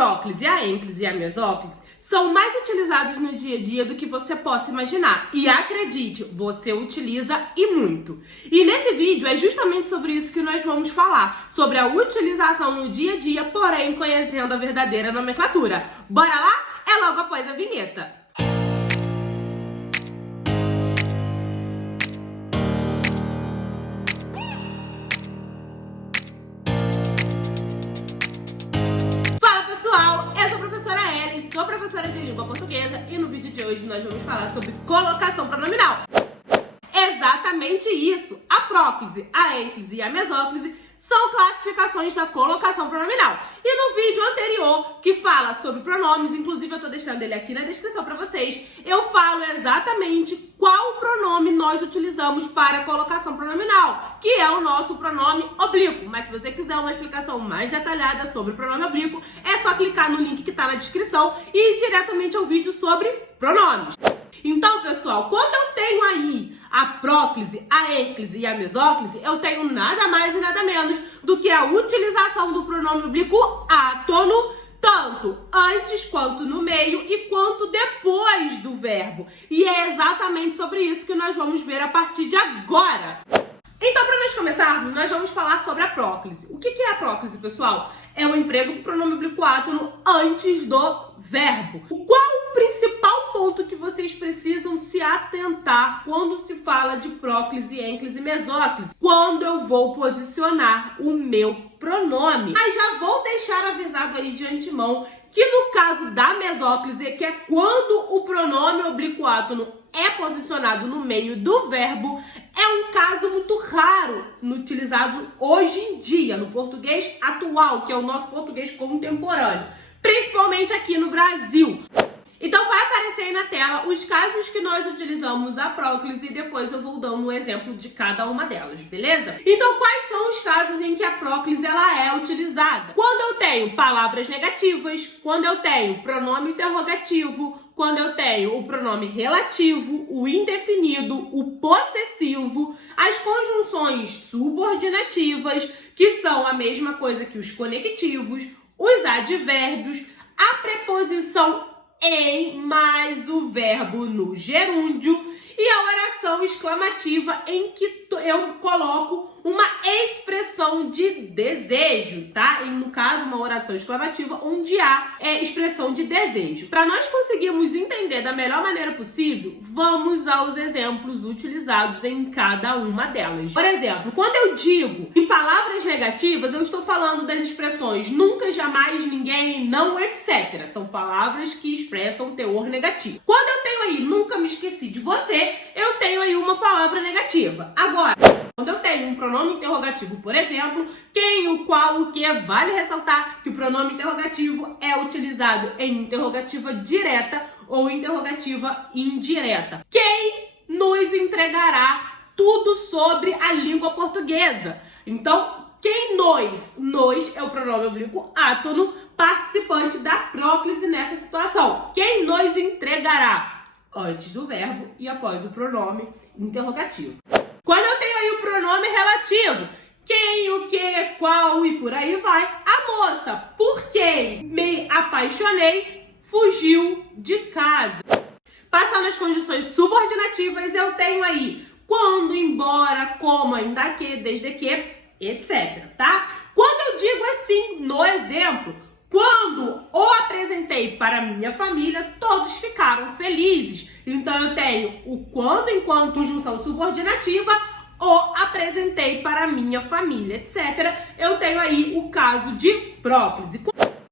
próclise, a ênclise e a mesóclise são mais utilizados no dia a dia do que você possa imaginar. E acredite, você utiliza e muito. E nesse vídeo é justamente sobre isso que nós vamos falar, sobre a utilização no dia a dia, porém conhecendo a verdadeira nomenclatura. Bora lá? É logo após a vinheta. Sou professora de língua portuguesa e no vídeo de hoje nós vamos falar sobre colocação pronominal. Exatamente isso! A próclise, a ênclise e a mesóclise são classificações da colocação pronominal. E no vídeo anterior, que fala sobre pronomes, inclusive eu tô deixando ele aqui na descrição para vocês, eu falo exatamente qual pronome nós utilizamos para a colocação pronominal, que é o nosso pronome oblíquo. Mas se você quiser uma explicação mais detalhada sobre o pronome oblíquo, é só clicar no link que tá na descrição e ir diretamente ao vídeo sobre pronomes. Então, pessoal, quando eu tenho aí a próclise, a ênclise e a mesóclise, eu tenho nada mais e nada menos do que a utilização do pronome oblíquo átono, tanto antes quanto no meio e quanto depois do verbo. E é exatamente sobre isso que nós vamos ver a partir de agora. Então, para nós começarmos, nós vamos falar sobre a próclise. O que é a próclise, pessoal? É o emprego do pronome oblíquo átono antes do verbo. Qual o principal ponto que vocês precisam se atentar quando se fala de próclise, ênclise e mesóclise? Quando eu vou posicionar o meu pronome. Mas já vou deixar avisado aí de antemão que no caso da mesóclise, que é quando o pronome oblíquo átono é posicionado no meio do verbo, é um caso muito raro utilizado hoje em dia, no português atual, que é o nosso português contemporâneo, principalmente aqui no Brasil. Então vai aparecer aí na tela os casos que nós utilizamos a próclise e depois eu vou dando um exemplo de cada uma delas, beleza? Então quais são os casos em que a próclise ela é utilizada? Quando eu tenho palavras negativas, quando eu tenho pronome interrogativo, quando eu tenho o pronome relativo, o indefinido, o possessivo, as conjunções subordinativas, que são a mesma coisa que os conectivos, os advérbios, a preposição em mais o verbo no gerúndio e a oração exclamativa em que eu coloco uma expressão de desejo, tá? E no caso, uma oração exclamativa onde há expressão de desejo. Para nós conseguirmos entender da melhor maneira possível, vamos aos exemplos utilizados em cada uma delas. Por exemplo, quando eu digo em palavras negativas, eu estou falando das expressões nunca, jamais, ninguém, não, etc. São palavras que expressam teor negativo. Quando eu tenho aí nunca me esqueci de você, eu tenho aí uma palavra negativa. Agora, quando eu tenho um pronome interrogativo, por exemplo, quem, o qual, o que, vale ressaltar que o pronome interrogativo é utilizado em interrogativa direta ou interrogativa indireta. Quem nos entregará tudo sobre a língua portuguesa? Então, quem nos é o pronome oblíquo átono, participante da próclise nessa situação. Quem nos entregará? Antes do verbo e após o pronome interrogativo. Quando eu tenho aí o pronome relativo, quem, o que, qual e por aí vai, a moça, por quem me apaixonei, fugiu de casa. Passando as condições subordinativas, eu tenho aí quando, embora, como, ainda que, desde que, etc, tá? Quando eu digo assim, no exemplo, quando o apresentei para minha família, todos ficaram felizes. Então eu tenho o quando enquanto conjunção subordinativa, o apresentei para minha família, etc. Eu tenho aí o caso de próclise.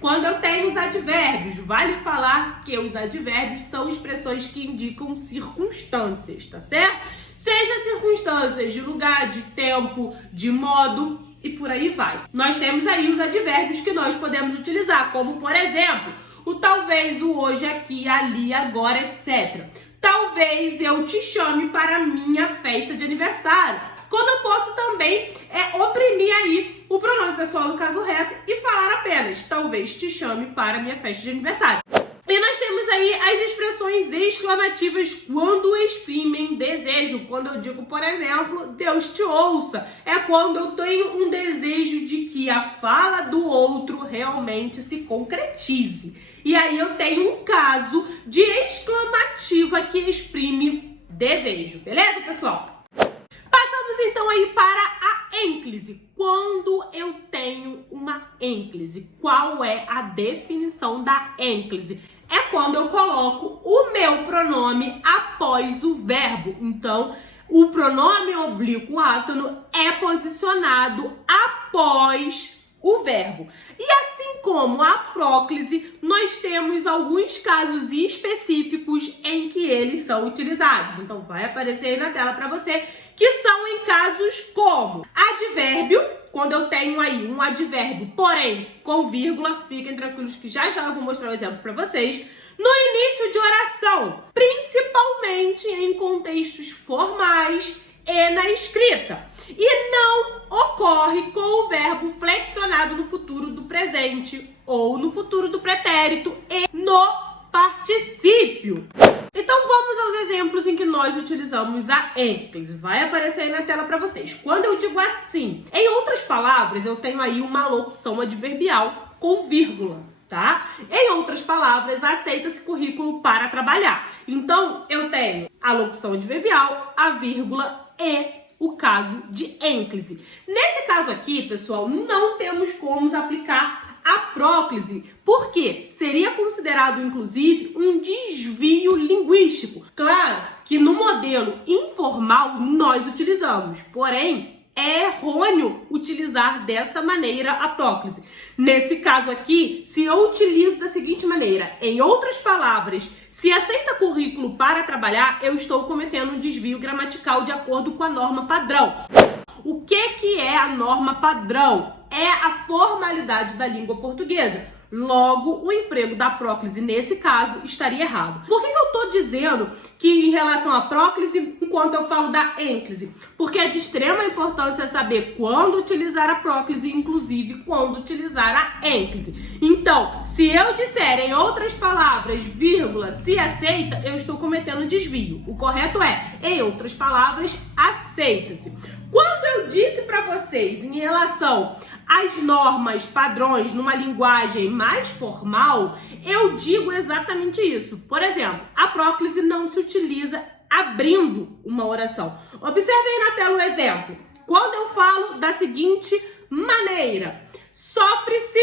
Quando eu tenho os advérbios, vale falar que os advérbios são expressões que indicam circunstâncias, tá certo? Seja circunstâncias de lugar, de tempo, de modo e por aí vai. Nós temos aí os advérbios que nós podemos utilizar, como por exemplo, o talvez, o hoje, aqui, ali, agora, etc. Talvez eu te chame para a minha festa de aniversário. Como eu posso também oprimir aí o pronome pessoal no caso reto e falar apenas talvez te chame para a minha festa de aniversário. E nós temos aí as expressões exclamativas quando exprimem desejo. Quando eu digo, por exemplo, Deus te ouça. É quando eu tenho um desejo de que a fala do outro realmente se concretize. E aí eu tenho um caso de exclamativa que exprime desejo. Beleza, pessoal? Passamos então aí para a ênclise. Quando eu tenho uma ênclise, qual é a definição da ênclise? É quando eu coloco o meu pronome após o verbo. Então, o pronome oblíquo átono é posicionado após o verbo. E assim como a próclise, nós temos alguns casos específicos em que eles são utilizados. Então, vai aparecer aí na tela para você, que são em casos como advérbio, quando eu tenho aí um advérbio, porém, com vírgula, fiquem tranquilos que já eu vou mostrar um exemplo para vocês, no início de oração, principalmente em contextos formais e na escrita. E não ocorre com o verbo flexionado no futuro do presente ou no futuro do pretérito e no particípio. Então vamos aos exemplos em que nós utilizamos a ênclise. Vai aparecer aí na tela para vocês. Quando eu digo assim, em outras palavras, eu tenho aí uma locução adverbial com vírgula, tá? Em outras palavras, aceita-se currículo para trabalhar. Então eu tenho a locução adverbial, a vírgula e o caso de ênclise. Nesse caso aqui, pessoal, não temos como aplicar a próclise, porque seria considerado, inclusive, um desvio linguístico. Claro que no modelo informal nós utilizamos, porém, é errôneo utilizar dessa maneira a próclise. Nesse caso aqui, se eu utilizo da seguinte maneira, em outras palavras, se aceita currículo para trabalhar, eu estou cometendo um desvio gramatical de acordo com a norma padrão. O que é a norma padrão? É a formalidade da língua portuguesa. Logo, o emprego da próclise, nesse caso, estaria errado. Por que eu estou dizendo que em relação à próclise, enquanto eu falo da ênclise? Porque é de extrema importância saber quando utilizar a próclise, inclusive quando utilizar a ênclise. Então, se eu disser em outras palavras, vírgula, se aceita, eu estou cometendo desvio. O correto é, em outras palavras, aceita-se. Quando eu disse para vocês em relação às normas, padrões, numa linguagem mais formal, eu digo exatamente isso. Por exemplo, a próclise não se utiliza abrindo uma oração. Observe aí na tela o exemplo. Quando eu falo da seguinte maneira, sofre-se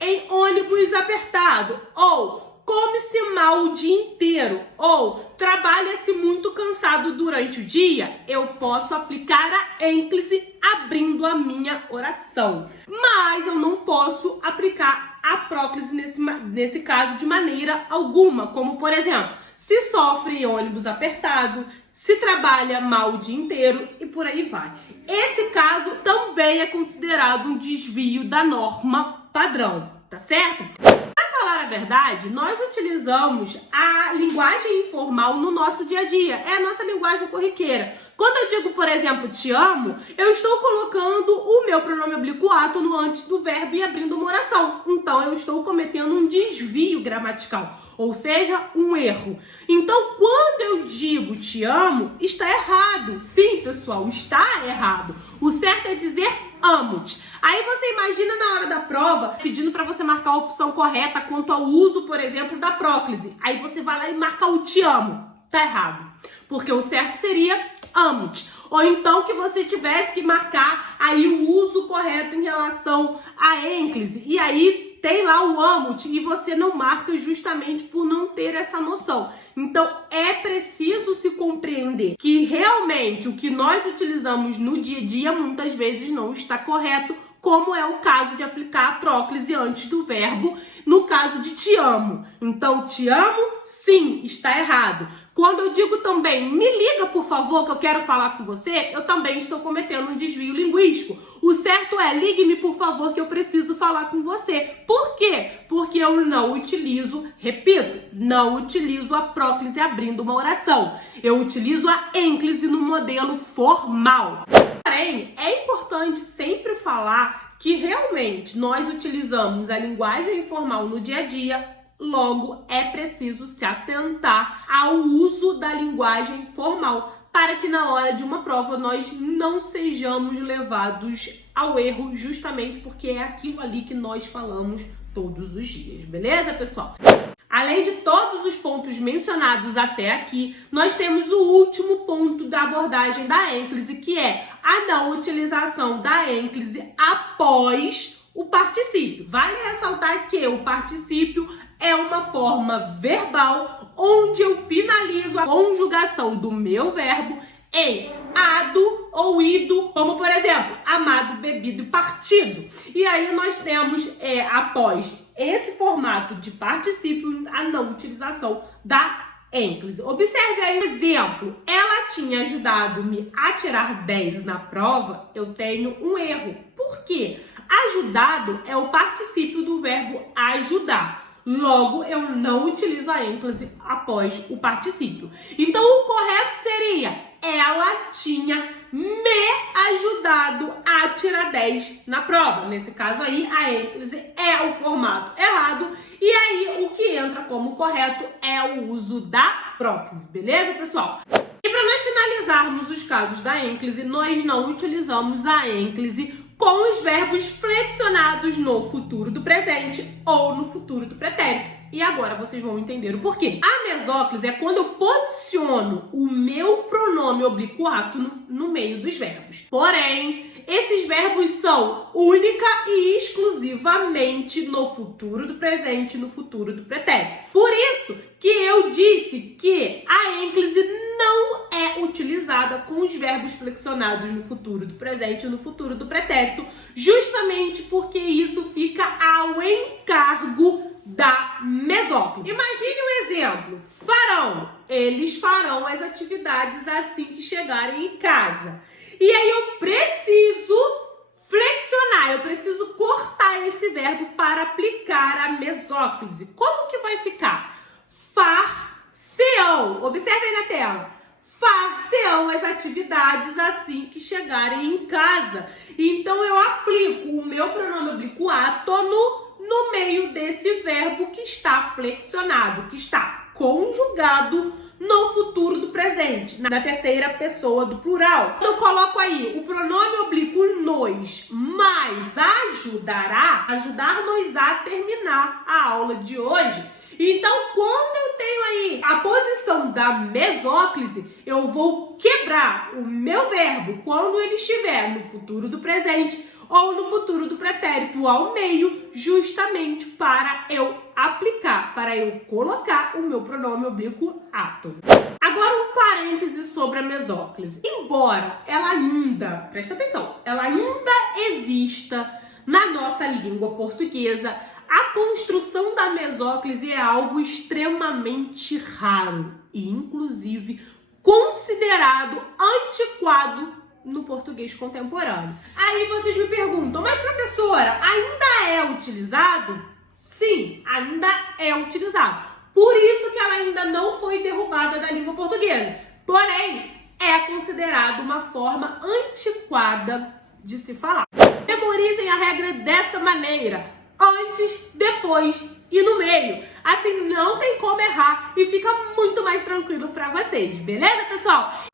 em ônibus apertado, ou come-se mal o dia inteiro, ou trabalha-se muito cansado durante o dia, eu posso aplicar a ênclise abrindo a minha oração. Mas eu não posso aplicar a próclise nesse caso de maneira alguma, como por exemplo, se sofre em ônibus apertado, se trabalha mal o dia inteiro e por aí vai. Esse caso também é considerado um desvio da norma padrão, tá certo? Para falar a verdade, nós utilizamos a linguagem informal no nosso dia a dia, é a nossa linguagem corriqueira. Quando eu digo, por exemplo, te amo, eu estou colocando o meu pronome oblíquo átono antes do verbo e abrindo uma oração. Então, eu estou cometendo um desvio gramatical, ou seja, um erro. Então, quando eu digo te amo, está errado. Sim, pessoal, está errado. O certo é dizer amo-te. Aí você imagina na hora da prova, pedindo para você marcar a opção correta quanto ao uso, por exemplo, da próclise. Aí você vai lá e marca o te amo. Tá errado. Porque o certo seria amo-te. Ou então que você tivesse que marcar aí o uso correto em relação à ênclise. E aí tem lá o amo-te e você não marca justamente por não ter essa noção. Então é preciso se compreender que realmente o que nós utilizamos no dia a dia muitas vezes não está correto, como é o caso de aplicar a próclise antes do verbo, no caso de te amo. Então, te amo, sim, está errado. Quando eu digo também, me liga, por favor, que eu quero falar com você, eu também estou cometendo um desvio linguístico. O certo é, ligue-me, por favor, que eu preciso falar com você. Por quê? Porque eu não utilizo, repito, não utilizo a próclise abrindo uma oração. Eu utilizo a ênclise no modelo formal. Porém, é importante sempre falar que realmente nós utilizamos a linguagem informal no dia a dia, Logo, é preciso se atentar ao uso da linguagem formal para que na hora de uma prova nós não sejamos levados ao erro, justamente porque é aquilo ali que nós falamos todos os dias, beleza, pessoal? Além de todos os pontos mencionados até aqui, nós temos o último ponto da abordagem da ênclise, que é a não utilização da ênclise após o particípio. Vale ressaltar que o particípio é uma forma verbal onde eu finalizo a conjugação do meu verbo em ado ou ido, como por exemplo, amado, bebido e partido. E aí nós temos, após esse formato de particípio, a não utilização da ênclise. Observe aí o exemplo. Ela tinha ajudado-me a tirar 10 na prova, eu tenho um erro. Por quê? Ajudado é o particípio do verbo ajudar. Logo, eu não utilizo a ênclise após o particípio. Então, o correto seria: ela tinha me ajudado a tirar 10 na prova. Nesse caso aí, a ênclise é o formato errado. E aí, o que entra como correto é o uso da próclise. Beleza, pessoal? E para nós finalizarmos os casos da ênclise, nós não utilizamos a ênclise com os verbos flexionados no futuro do presente ou no futuro do pretérito. E agora vocês vão entender o porquê. A mesóclise é quando eu posiciono o meu pronome oblíquo átono no meio dos verbos. Porém, esses verbos são única e exclusivamente no futuro do presente e no futuro do pretérito. Por isso que eu disse que a ênclise não é utilizada com os verbos flexionados no futuro do presente e no futuro do pretérito, justamente porque isso fica ao encargo da mesóclise. Imagine um exemplo: farão. Eles farão as atividades assim que chegarem em casa. E aí eu preciso flexionar, eu preciso cortar esse verbo para aplicar a mesóclise. Como que vai ficar? Far-se-ão. Observe aí na tela. Far-se-ão as atividades assim que chegarem em casa. Então eu aplico o meu pronome oblíquo átono no meio desse verbo que está flexionado, que está conjugado no futuro do presente, na terceira pessoa do plural. Eu coloco aí o pronome oblíquo nos mais ajudará, ajudar-nos a terminar a aula de hoje. Então, quando eu tenho aí a posição da mesóclise, eu vou quebrar o meu verbo quando ele estiver no futuro do presente ou no futuro do pretérito ao meio, justamente para eu aplicar, para eu colocar o meu pronome oblíquo átono. Agora um parêntese sobre a mesóclise. Embora ela ainda, presta atenção, ela ainda exista na nossa língua portuguesa, a construção da mesóclise é algo extremamente raro e, inclusive, considerado antiquado no português contemporâneo. Aí vocês me perguntam, mas professora, ainda é utilizado? Sim, ainda é utilizado. Por isso que ela ainda não foi derrubada da língua portuguesa. Porém, é considerado uma forma antiquada de se falar. Memorizem a regra dessa maneira: antes, depois e no meio. Assim não tem como errar e fica muito mais tranquilo para vocês, beleza, pessoal?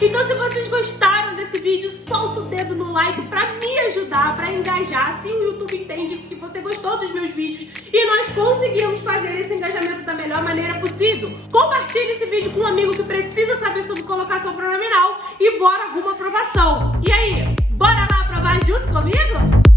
Então, se vocês gostaram desse vídeo, solta o dedo no like para me ajudar, para engajar. Assim o YouTube entende que você gostou dos meus vídeos e nós conseguimos fazer esse engajamento da melhor maneira possível. Compartilhe esse vídeo com um amigo que precisa saber sobre colocação pronominal e bora rumo à aprovação. E aí, bora lá aprovar junto comigo?